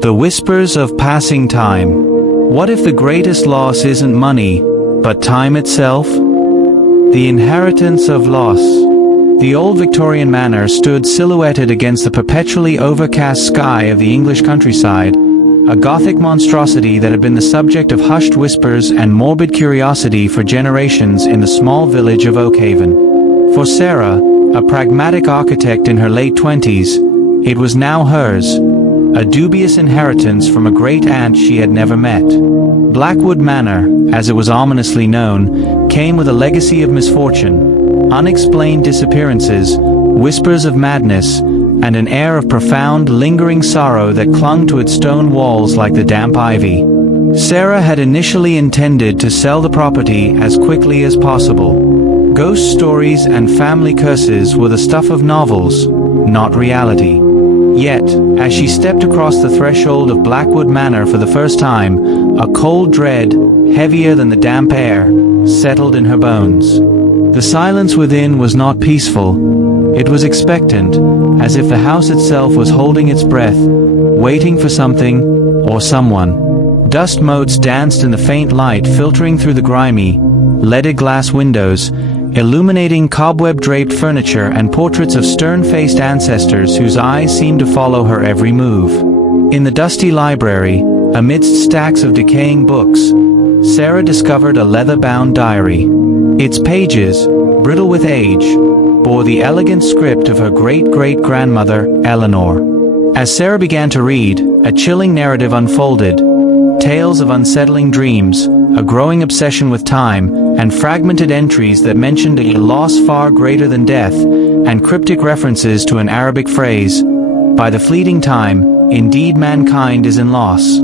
The whispers of passing time. What if the greatest loss isn't money, but time itself? The inheritance of loss. The old Victorian manor stood silhouetted against the perpetually overcast sky of the English countryside, a Gothic monstrosity that had been the subject of hushed whispers and morbid curiosity for generations in the small village of Oakhaven. For Sarah, a pragmatic architect in her late 20s, it was now hers, a dubious inheritance from a great aunt she had never met. Blackwood Manor, as it was ominously known, came with a legacy of misfortune, unexplained disappearances, whispers of madness, and an air of profound, lingering sorrow that clung to its stone walls like the damp ivy. Sarah had initially intended to sell the property as quickly as possible. Ghost stories and family curses were the stuff of novels, not reality. Yet, as she stepped across the threshold of Blackwood Manor for the first time, a cold dread, heavier than the damp air, settled in her bones. The silence within was not peaceful. It was expectant, as if the house itself was holding its breath, waiting for something, or someone. Dust motes danced in the faint light filtering through the grimy, leaded glass windows, illuminating cobweb-draped furniture and portraits of stern-faced ancestors whose eyes seemed to follow her every move. In the dusty library, amidst stacks of decaying books, Sarah discovered a leather-bound diary. Its pages, brittle with age, bore the elegant script of her great-great-grandmother, Eleanor. As Sarah began to read, a chilling narrative unfolded, tales of unsettling dreams, a growing obsession with time, and fragmented entries that mentioned a loss far greater than death, and cryptic references to an Arabic phrase, "By the fleeting time, indeed mankind is in loss."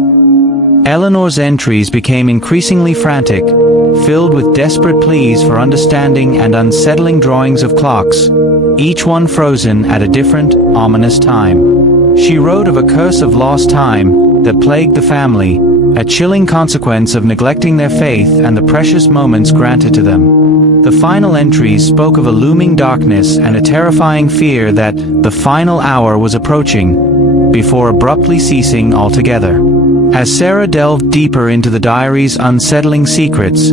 Eleanor's entries became increasingly frantic, filled with desperate pleas for understanding and unsettling drawings of clocks, each one frozen at a different, ominous time. She wrote of a curse of lost time that plagued the family, a chilling consequence of neglecting their faith and the precious moments granted to them. The final entries spoke of a looming darkness and a terrifying fear that the final hour was approaching, before abruptly ceasing altogether. As Sarah delved deeper into the diary's unsettling secrets,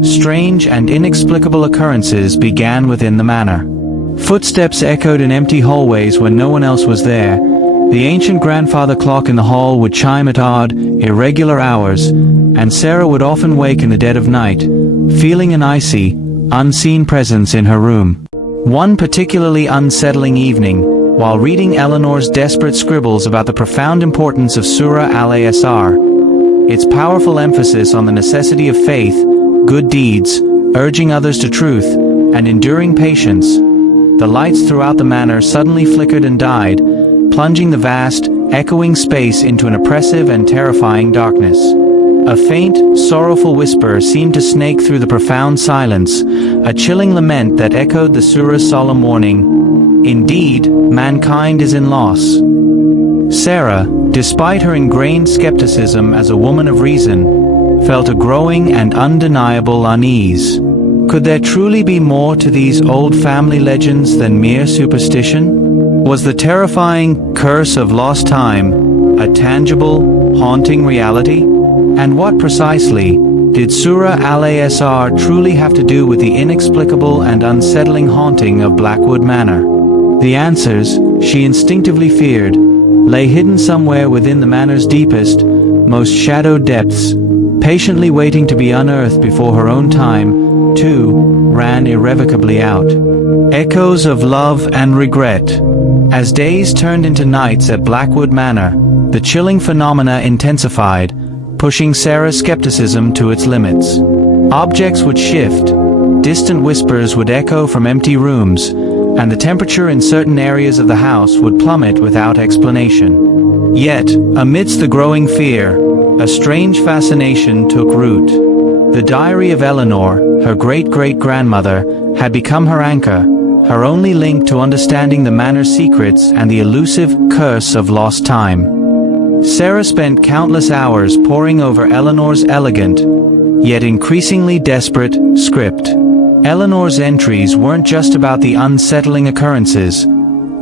strange and inexplicable occurrences began within the manor. Footsteps echoed in empty hallways when no one else was there. The ancient grandfather clock in the hall would chime at odd, irregular hours, and Sarah would often wake in the dead of night, feeling an icy, unseen presence in her room. One particularly unsettling evening, while reading Eleanor's desperate scribbles about the profound importance of Surah al-Asr, its powerful emphasis on the necessity of faith, good deeds, urging others to truth, and enduring patience, the lights throughout the manor suddenly flickered and died, plunging the vast, echoing space into an oppressive and terrifying darkness. A faint, sorrowful whisper seemed to snake through the profound silence, a chilling lament that echoed the surah's solemn warning, "Indeed, mankind is in loss." Sarah, despite her ingrained skepticism as a woman of reason, felt a growing and undeniable unease. Could there truly be more to these old family legends than mere superstition? Was the terrifying curse of lost time a tangible, haunting reality? And what precisely did Surah al-Asr truly have to do with the inexplicable and unsettling haunting of Blackwood Manor? The answers, she instinctively feared, lay hidden somewhere within the manor's deepest, most shadowed depths, patiently waiting to be unearthed before her own time, too, ran irrevocably out. Echoes of love and regret. As days turned into nights at Blackwood Manor, the chilling phenomena intensified, pushing Sarah's skepticism to its limits. Objects would shift, distant whispers would echo from empty rooms, and the temperature in certain areas of the house would plummet without explanation. Yet, amidst the growing fear, a strange fascination took root. The diary of Eleanor, her great-great-grandmother, had become her anchor, her only link to understanding the manor's secrets and the elusive curse of lost time. Sarah spent countless hours poring over Eleanor's elegant, yet increasingly desperate, script. Eleanor's entries weren't just about the unsettling occurrences.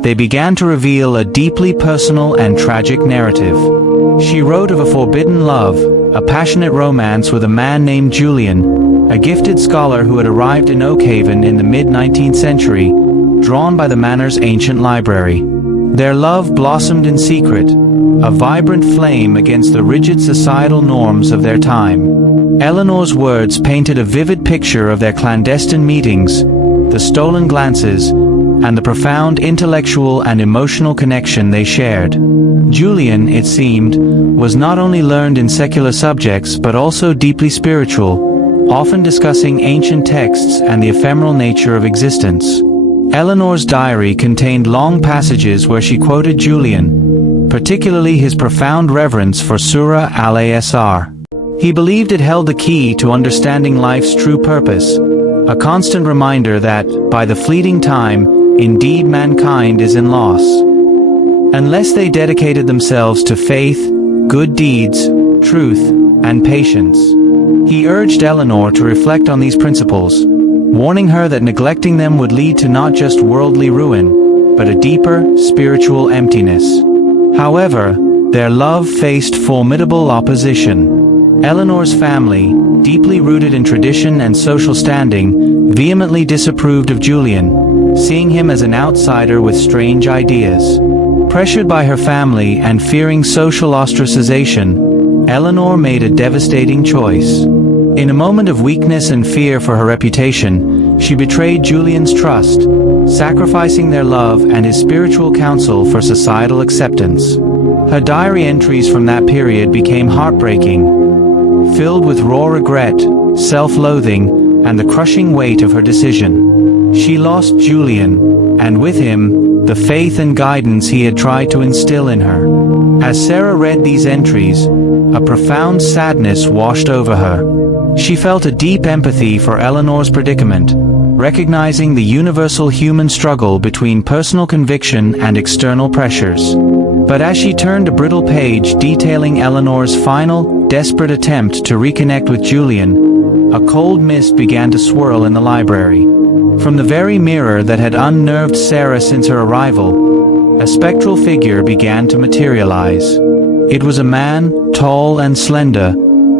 They began to reveal a deeply personal and tragic narrative. She wrote of a forbidden love, a passionate romance with a man named Julian, a gifted scholar who had arrived in Oakhaven in the mid-19th century, drawn by the manor's ancient library. Their love blossomed in secret, a vibrant flame against the rigid societal norms of their time. Eleanor's words painted a vivid picture of their clandestine meetings, the stolen glances, and the profound intellectual and emotional connection they shared. Julian, it seemed, was not only learned in secular subjects but also deeply spiritual, often discussing ancient texts and the ephemeral nature of existence. Eleanor's diary contained long passages where she quoted Julian, particularly his profound reverence for Surah al-Asr. He believed it held the key to understanding life's true purpose, a constant reminder that, by the fleeting time, indeed mankind is in loss. Unless they dedicated themselves to faith, good deeds, truth, and patience. He urged Eleanor to reflect on these principles, warning her that neglecting them would lead to not just worldly ruin, but a deeper, spiritual emptiness. However, their love faced formidable opposition. Eleanor's family, deeply rooted in tradition and social standing, vehemently disapproved of Julian, seeing him as an outsider with strange ideas. Pressured by her family and fearing social ostracization, Eleanor made a devastating choice. In a moment of weakness and fear for her reputation, she betrayed Julian's trust, sacrificing their love and his spiritual counsel for societal acceptance. Her diary entries from that period became heartbreaking, filled with raw regret, self-loathing, and the crushing weight of her decision. She lost Julian, and with him, the faith and guidance he had tried to instill in her. As Sarah read these entries, a profound sadness washed over her. She felt a deep empathy for Eleanor's predicament, recognizing the universal human struggle between personal conviction and external pressures. But as she turned a brittle page detailing Eleanor's final, desperate attempt to reconnect with Julian, a cold mist began to swirl in the library. From the very mirror that had unnerved Sarah since her arrival, a spectral figure began to materialize. It was a man, tall and slender,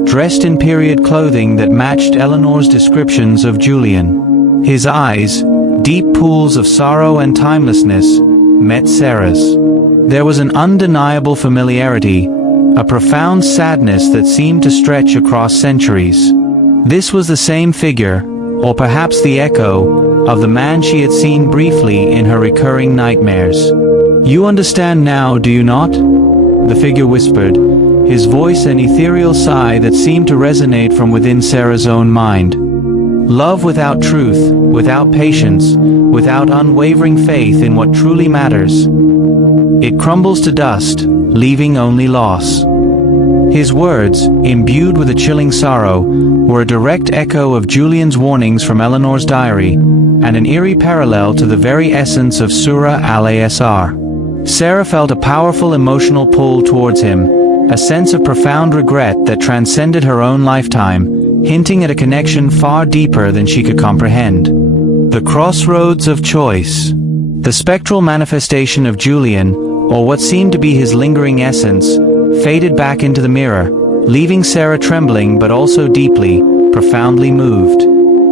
dressed in period clothing that matched Eleanor's descriptions of Julian. His eyes, deep pools of sorrow and timelessness, met Sarah's. There was an undeniable familiarity, a profound sadness that seemed to stretch across centuries. This was the same figure, or perhaps the echo, of the man she had seen briefly in her recurring nightmares. "You understand now, do you not?" the figure whispered, his voice an ethereal sigh that seemed to resonate from within Sarah's own mind. Love without truth, without patience, without unwavering faith in what truly matters, it crumbles to dust, leaving only loss. His words, imbued with a chilling sorrow, were a direct echo of Julian's warnings from Eleanor's diary, and an eerie parallel to the very essence of Surah al-Asr. Sarah felt a powerful emotional pull towards him, a sense of profound regret that transcended her own lifetime, hinting at a connection far deeper than she could comprehend. The crossroads of choice. The spectral manifestation of Julian, or what seemed to be his lingering essence, faded back into the mirror, leaving Sarah trembling but also deeply, profoundly moved.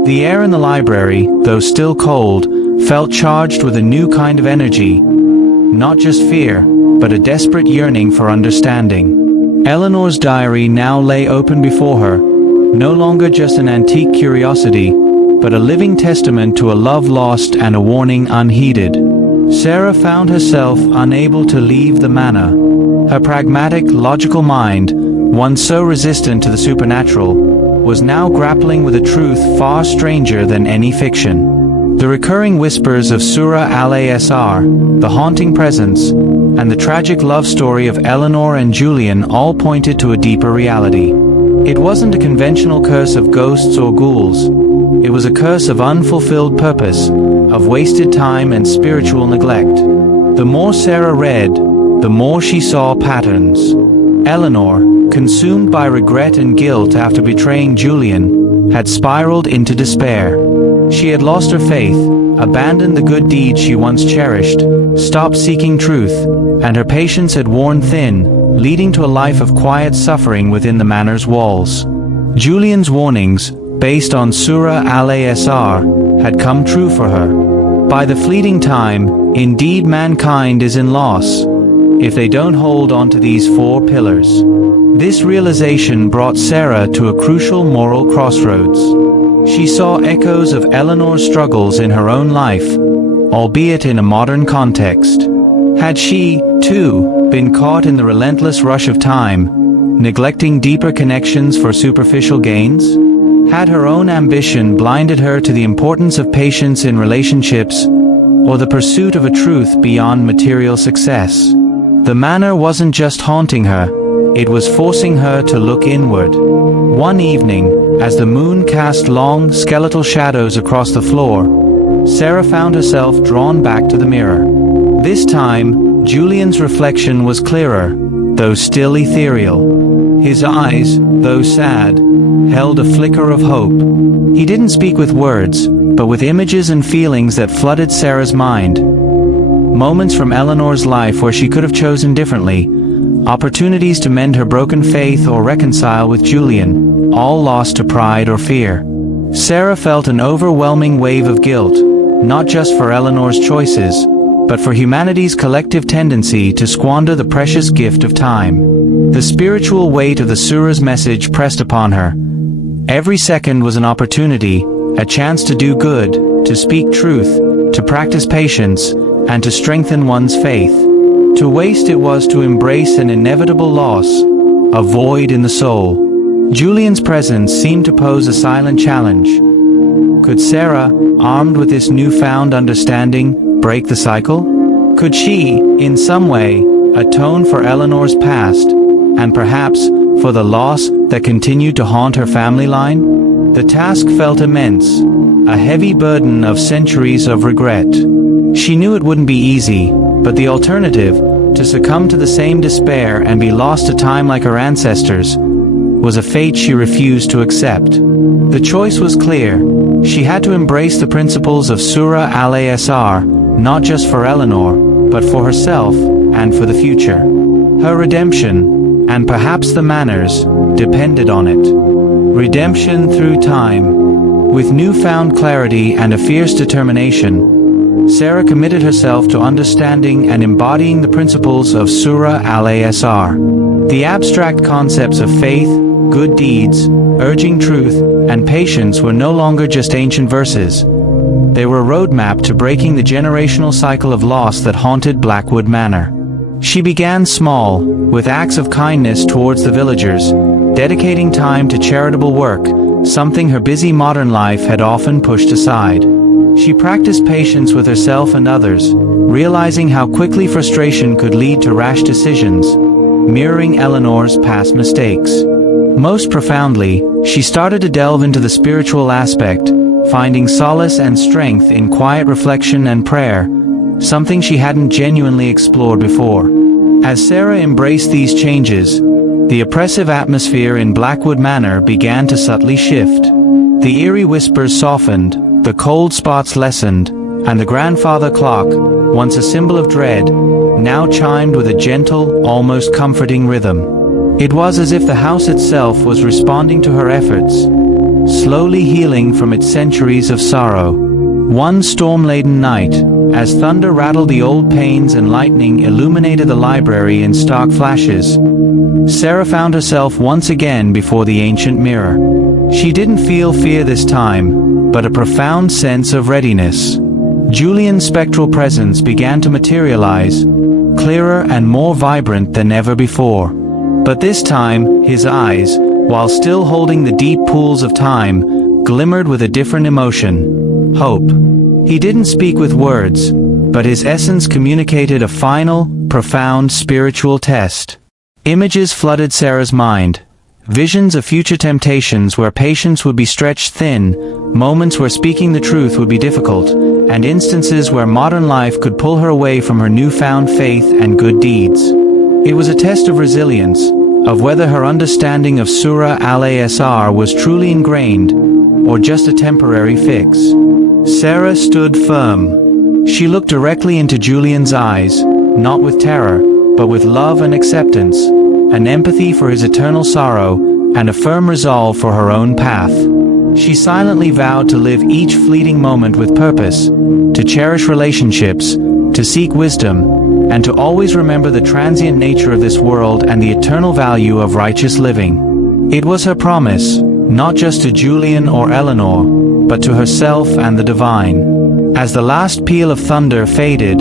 The air in the library, though still cold, felt charged with a new kind of energy, not just fear, but a desperate yearning for understanding. Eleanor's diary now lay open before her, no longer just an antique curiosity, but a living testament to a love lost and a warning unheeded. Sarah found herself unable to leave the manor. Her pragmatic, logical mind, once so resistant to the supernatural, was now grappling with a truth far stranger than any fiction. The recurring whispers of Surah al-Asr, the haunting presence, and the tragic love story of Eleanor and Julian all pointed to a deeper reality. It wasn't a conventional curse of ghosts or ghouls. It was a curse of unfulfilled purpose, of wasted time and spiritual neglect. The more Sarah read, the more she saw patterns. Eleanor, consumed by regret and guilt after betraying Julian, had spiraled into despair. She had lost her faith, abandoned the good deeds she once cherished, stopped seeking truth, and her patience had worn thin, leading to a life of quiet suffering within the manor's walls. Julian's warnings, based on Surah Al-Asr, had come true for her. By the fleeting time, indeed mankind is in loss, if they don't hold on to these four pillars. This realization brought Sarah to a crucial moral crossroads. She saw echoes of Eleanor's struggles in her own life, albeit in a modern context. Had she, too, been caught in the relentless rush of time, neglecting deeper connections for superficial gains? Had her own ambition blinded her to the importance of patience in relationships, or the pursuit of a truth beyond material success? The manor wasn't just haunting her, it was forcing her to look inward. One evening, as the moon cast long, skeletal shadows across the floor, Sarah found herself drawn back to the mirror. This time, Julian's reflection was clearer, though still ethereal. His eyes, though sad, held a flicker of hope. He didn't speak with words, but with images and feelings that flooded Sarah's mind. Moments from Eleanor's life where she could have chosen differently, opportunities to mend her broken faith or reconcile with Julian, all lost to pride or fear. Sarah felt an overwhelming wave of guilt, not just for Eleanor's choices, but for humanity's collective tendency to squander the precious gift of time. The spiritual weight of the Surah's message pressed upon her. Every second was an opportunity, a chance to do good, to speak truth, to practice patience, and to strengthen one's faith. To waste it was to embrace an inevitable loss, a void in the soul. Julian's presence seemed to pose a silent challenge. Could Sarah, armed with this newfound understanding, break the cycle? Could she, in some way, atone for Eleanor's past, and perhaps for the loss that continued to haunt her family line? The task felt immense, a heavy burden of centuries of regret. She knew it wouldn't be easy, but the alternative, to succumb to the same despair and be lost to time like her ancestors, was a fate she refused to accept. The choice was clear. She had to embrace the principles of Surah Al-Asr, not just for Eleanor, but for herself and for the future. Her redemption, and perhaps the manors, depended on it. Redemption through time. With newfound clarity and a fierce determination, Sarah committed herself to understanding and embodying the principles of Surah Al-Asr. The abstract concepts of faith, good deeds, urging truth, and patience were no longer just ancient verses. They were a roadmap to breaking the generational cycle of loss that haunted Blackwood Manor. She began small, with acts of kindness towards the villagers, dedicating time to charitable work, something her busy modern life had often pushed aside. She practiced patience with herself and others, realizing how quickly frustration could lead to rash decisions, mirroring Eleanor's past mistakes. Most profoundly, she started to delve into the spiritual aspect, finding solace and strength in quiet reflection and prayer, something she hadn't genuinely explored before. As Sarah embraced these changes, the oppressive atmosphere in Blackwood Manor began to subtly shift. The eerie whispers softened, the cold spots lessened, and the grandfather clock, once a symbol of dread, now chimed with a gentle, almost comforting rhythm. It was as if the house itself was responding to her efforts, slowly healing from its centuries of sorrow. One storm-laden night, as thunder rattled the old panes and lightning illuminated the library in stark flashes, Sarah found herself once again before the ancient mirror. She didn't feel fear this time, but a profound sense of readiness. Julian's spectral presence began to materialize, clearer and more vibrant than ever before. But this time, his eyes, while still holding the deep pools of time, glimmered with a different emotion: hope. He didn't speak with words, but his essence communicated a final, profound spiritual test. Images flooded Sarah's mind. Visions of future temptations where patience would be stretched thin, moments where speaking the truth would be difficult, and instances where modern life could pull her away from her newfound faith and good deeds. It was a test of resilience, of whether her understanding of Surah Al-Asr was truly ingrained, or just a temporary fix. Sarah stood firm. She looked directly into Julian's eyes, not with terror, but with love and acceptance, an empathy for his eternal sorrow, and a firm resolve for her own path. She silently vowed to live each fleeting moment with purpose, to cherish relationships, to seek wisdom, and to always remember the transient nature of this world and the eternal value of righteous living. It was her promise, not just to Julian or Eleanor, but to herself and the divine. As the last peal of thunder faded,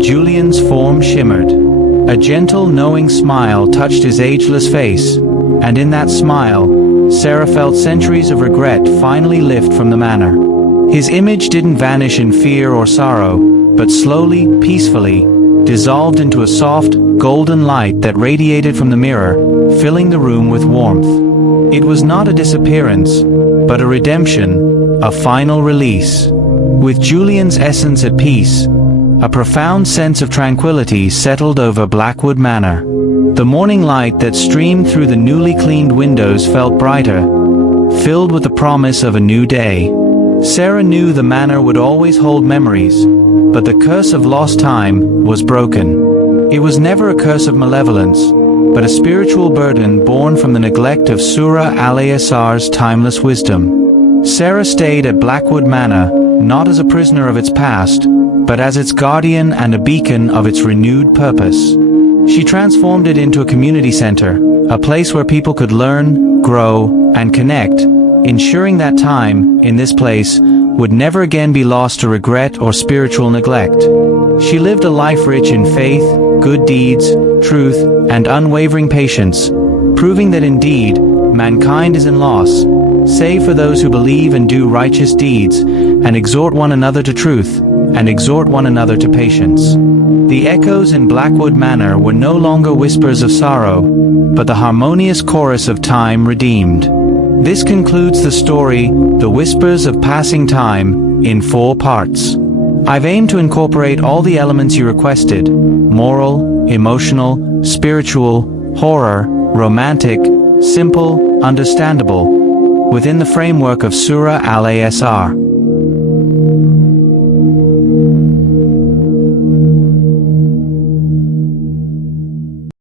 Julian's form shimmered. A gentle, knowing smile touched his ageless face, and in that smile, Sarah felt centuries of regret finally lift from the manor. His image didn't vanish in fear or sorrow, but slowly, peacefully, dissolved into a soft, golden light that radiated from the mirror, filling the room with warmth. It was not a disappearance, but a redemption, a final release. With Julian's essence at peace, a profound sense of tranquility settled over Blackwood Manor. The morning light that streamed through the newly cleaned windows felt brighter, filled with the promise of a new day. Sarah knew the manor would always hold memories, but the curse of lost time was broken. It was never a curse of malevolence, but a spiritual burden born from the neglect of Surah al-Asr's timeless wisdom. Sarah stayed at Blackwood Manor, not as a prisoner of its past, but as its guardian and a beacon of its renewed purpose. She transformed it into a community center, a place where people could learn, grow, and connect, ensuring that time, in this place, would never again be lost to regret or spiritual neglect. She lived a life rich in faith, good deeds, truth, and unwavering patience, proving that indeed, mankind is in loss, save for those who believe and do righteous deeds, and exhort one another to truth, and exhort one another to patience. The echoes in Blackwood Manor were no longer whispers of sorrow, but the harmonious chorus of time redeemed. This concludes the story, The Whispers of Passing Time, in 4 parts. I've aimed to incorporate all the elements you requested: moral, emotional, spiritual, horror, romantic, simple, understandable, within the framework of Surah al-Asr.